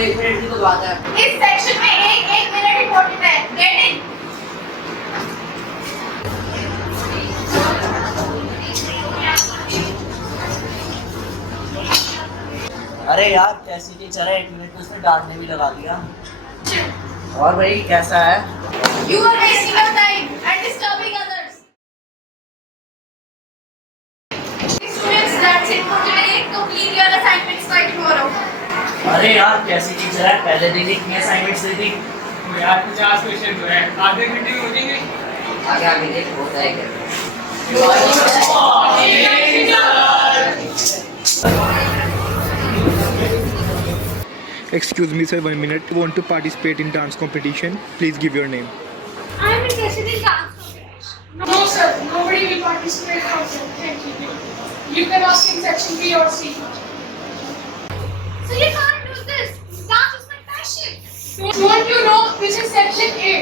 1 minute की तो बात है। इस सेक्शन में एक मिनट इंपॉर्टेंट है। Get in. अरे यार कैसी टीचर है, 1 मिनट में उसने डांटने भी लगा दिया। और भाई कैसा है? You are wasting your time and disturbing others. Students, that's it for today. Complete your assignments by tomorrow. अरे यार कैसी टीचर है, पहले दिन ही इतनी असाइनमेंट्स दे दी। यार 50 क्वेश्चन जो है आधे घंटे में हो जाएंगे। आगे आगे देख होता है क्या। Excuse me, sir, 1 minute. Want to participate in dance competition? Please give your name. I am interested in dance competition. No, sir. Nobody will participate from here. Thank you. You can ask in section B or C. So you can't do this. Dance is my passion. Don't you know this is section A?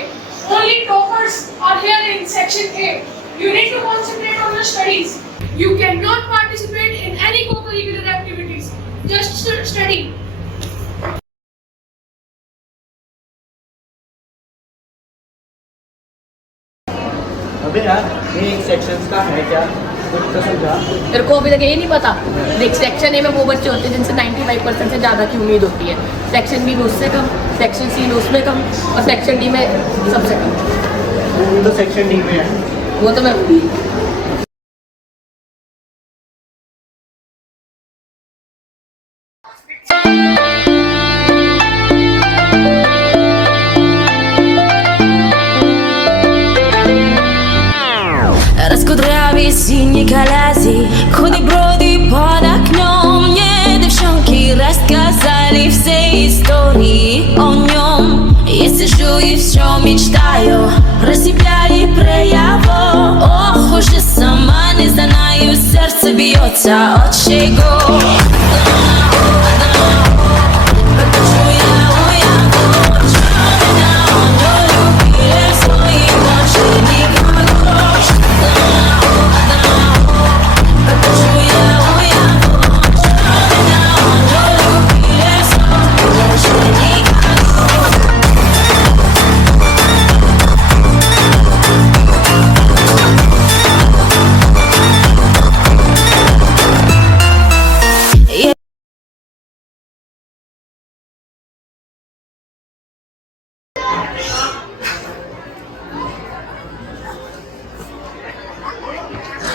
Only toppers are here in section A. You need to concentrate on your studies. You cannot participate in any co-curricular activities. Just study. अबे यार ये एक sections का है क्या, कुछ तो समझा। तेरे को अभी तक यही नहीं पता। देख सेक्शन ए में वो बच्चे होते हैं जिनसे 95% से ज़्यादा की उम्मीद होती है, सेक्शन बी में उससे कम, सेक्शन सी में उसमें कम और सेक्शन डी में सबसे कम। वो तो सेक्शन डी में है। वो तो मैं Rozkudryawi синие коляски, худые броди под окном. Мне девчонки рассказали все истории о нем. Я сижу и все мечтаю про себя и про его. Ох, уже сама не знаю, сердце бьется от чего.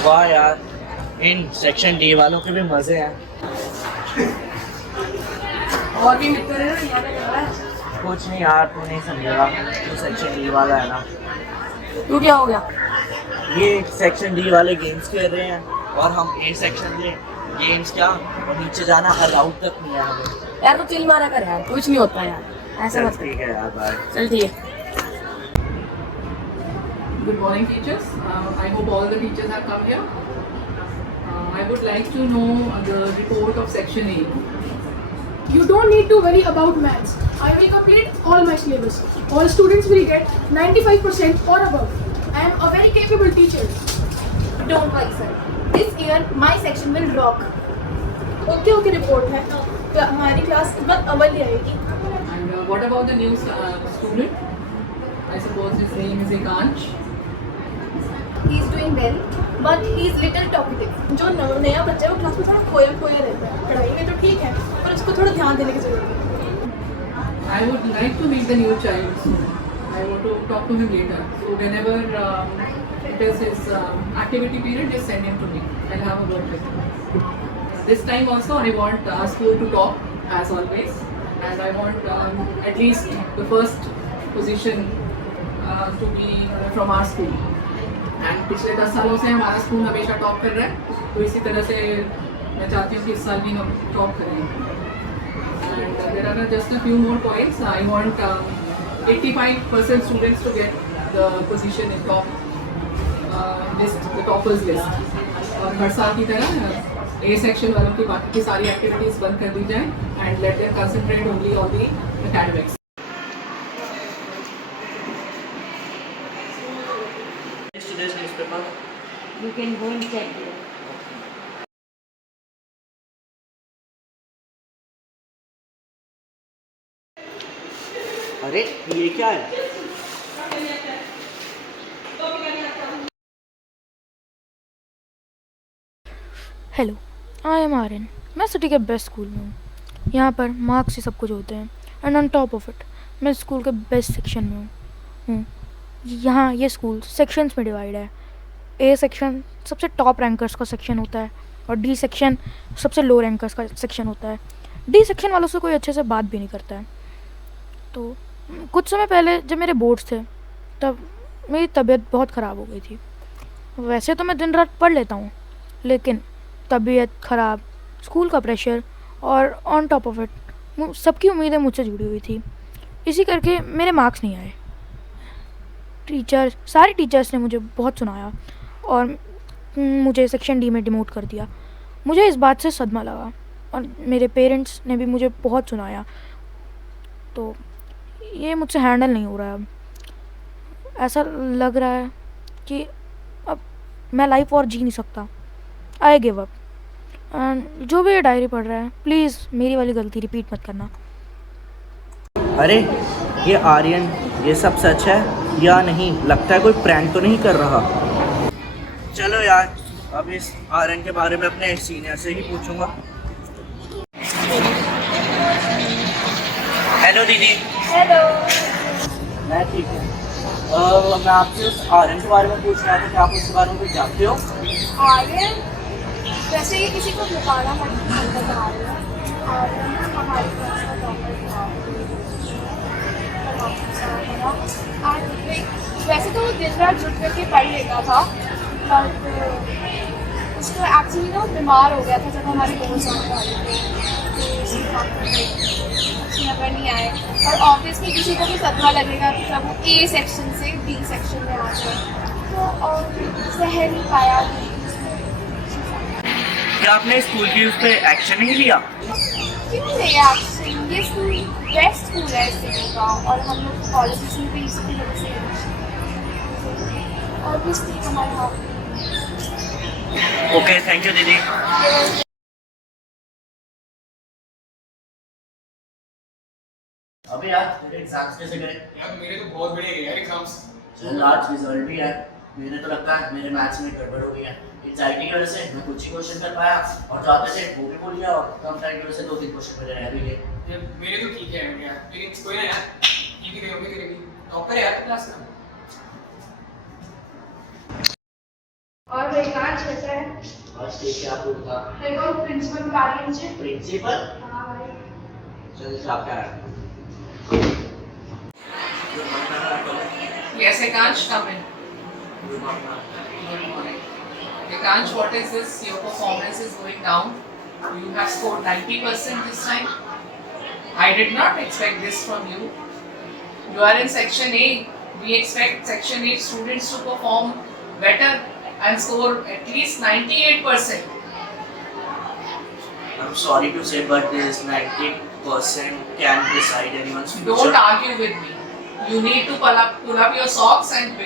वाह यार, इन सेक्शन डी वालों के भी मजे हैं। और भी मित्र है ना यहाँ पे कर रहा है। कुछ नहीं यार, तू नहीं समझेगा, तू सेक्शन डी वाला है ना। तू क्या हो गया? ये सेक्शन डी वाले गेम्स खेल रहे हैं और हम ए सेक्शन में गेम्स क्या, और नीचे जाना अलाउड तक नहीं है हमें। यार तो चिल मारा कर यार, कुछ नहीं होता यार, ऐसा चल मत कर। ठीक है यार, बाय। चल ठीक है। Good morning, teachers. I hope all the teachers have come here. I would like to know the report of Section A. You don't need to worry about maths. I will complete all my syllabus. All students will get 95% or above. I am a very capable teacher. Don't worry, sir. This year my section will rock. Okay, report है। तो हमारी class इस बार अव्वल ही आएगी। And what about the new student? I suppose his name is Ekansh. He is doing well, but he is little talkative. जो नया बच्चा है वो क्लास में थोड़ा खोया रहता है। पढ़ाई में तो ठीक है, पर उसको थोड़ा ध्यान देने की जरूरत है। I would like to meet the new child soon. I want to talk to him later. So whenever it is his activity period, just send him to me. I'll have a word with him. This time also, I want our school to top as always, and I want at least the first position to be from our school. And पिछले 10 सालों से हमारा school हमेशा top कर रहा है, तो इसी तरह से मैं चाहती हूँ कि इस साल भी हम टॉप करें। And there are just a few more points. I want 85% students to get the position in top list, the toppers list. और हर साल की तरह A section वालों की बाकी की सारी activities बंद कर दी जाए and let them concentrate only on the academics. Today's newspaper. You can go and check. अरे ये क्या है? Hello, I am Aryan. मैं सिटी के बेस्ट स्कूल में हूँ। यहाँ पर मार्क्स ही सब कुछ होते हैं and on top of it मैं स्कूल के बेस्ट सेक्शन में हूँ। यहाँ ये स्कूल सेक्शंस में डिवाइड है। ए सेक्शन सबसे टॉप रैंकर्स का सेक्शन होता है और डी सेक्शन सबसे लो रैंकर्स का सेक्शन होता है। डी सेक्शन वालों से कोई अच्छे से बात भी नहीं करता है। तो कुछ समय पहले जब मेरे बोर्ड्स थे तब मेरी तबीयत बहुत ख़राब हो गई थी। वैसे तो मैं दिन रात पढ़ लेता हूँ, लेकिन तबीयत ख़राब, स्कूल का प्रेशर और ऑन टॉप ऑफ इट सबकी उम्मीदें मुझसे जुड़ी हुई थी। इसी करके मेरे मार्क्स नहीं आए। सारे टीचर्स ने मुझे बहुत सुनाया और मुझे सेक्शन डी में डिमोट कर दिया। मुझे इस बात से सदमा लगा और मेरे पेरेंट्स ने भी मुझे बहुत सुनाया। तो ये मुझसे हैंडल नहीं हो रहा है। अब ऐसा लग रहा है कि अब मैं लाइफ और जी नहीं सकता। I give up. जो भी ये डायरी पढ़ रहा है, प्लीज़ मेरी वाली गलती रिपीट मत करना। अरे ये आर्यन, ये सब सच है या नहीं? लगता है कोई प्रैंक तो नहीं कर रहा। चलो यार, अब इस आर्यन के बारे में अपने सीनियर से ही पूछूंगा। हेलो दीदी। हेलो। मैं ठीक हूँ। मैं आपसे उस आर्यन के बारे में पूछ रहा था कि आप उसके बारे में कुछ जानते हो? आर्यन वैसे ये किसी को बताना हमें बता रहे हैं। आर्यन हमारी क्लास का टॉपर था। वैसे तो वो दिन रात जुट करके पढ़ लेता था, बट उसको एक्चुअली ना बीमार हो गया था जब हमारे बोर्ड्स आने वाले थे। तो नंबर नहीं आए और ऑब्वियसली किसी को भी सदमा लगेगा कि जब वो ए सेक्शन से बी सेक्शन में आ जाए, तो सह नहीं पाया। क्या आपने स्कूल की उस पर एक्शन नहीं लिया? क्यों नहीं एक्शन? ये स्कूल बेस्ट स्कूल है इस का और हम लोग कॉलेज में भी इसकी वजह से ऑब्वियसली हमारे हाथ में। ओके, थैंक यू दीदी। अबे यार, तेरे एग्जाम्स कैसे गए? यार मेरे तो बहुत बढ़िया गए यार एग्जाम्स। चल, आज रिजल्ट भी है। मेरे तो लगता है मेरे मैथ्स में गड़बड़ हो गई है। एंजाइटी की वजह से मैं कुछ ही क्वेश्चन कर पाया और जाते थे वो भी भूल गया और कम टाइम की वजह से 2-3 क्वेश्चन मेरे रह भी गए। यार मेरे तो ठीक है यार, लेकिन कोई ना यार, ठीक ही होंगे तेरे भी। टॉपर है यार क्लास का। और मेरी क्लास कैसा है? आज ठीक है। आप बोलता देखो प्रिंसिपल बुला मुझे। प्रिंसिपल? हाँ भाई। चल आप क्या है? Yes, Ekansh, come in. Good morning. Ekansh, what is this? Your performance is going down. You have scored 90% this time. I did not expect this from you. You are in Section A. We expect Section A students to perform better and score at least 98%. I'm sorry to say, but this 90% can decide anyone's future. Don't argue with me. You need to pull up your socks and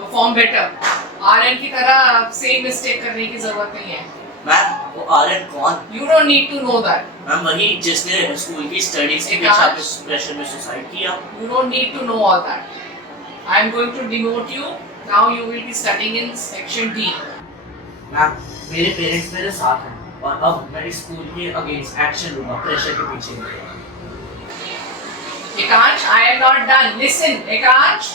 perform better. Aryan की तरह same mistake करने की जरूरत नहीं है। Ma'am, वो आर्यन कौन? You don't need to know that. Ma'am, वही जिसने स्कूल की स्टडीज के प्रेशर में सुसाइड किया। You don't need to know all that. I am going to demote you. Now you will be studying in Section D. Ma'am, मेरे parents मेरे साथ हैं और अब मैं स्कूल के अगेंस्ट एक्शन लूंगा, प्रेशर के पीछे नहीं। Ekansh, I am not done. Listen, Ekansh.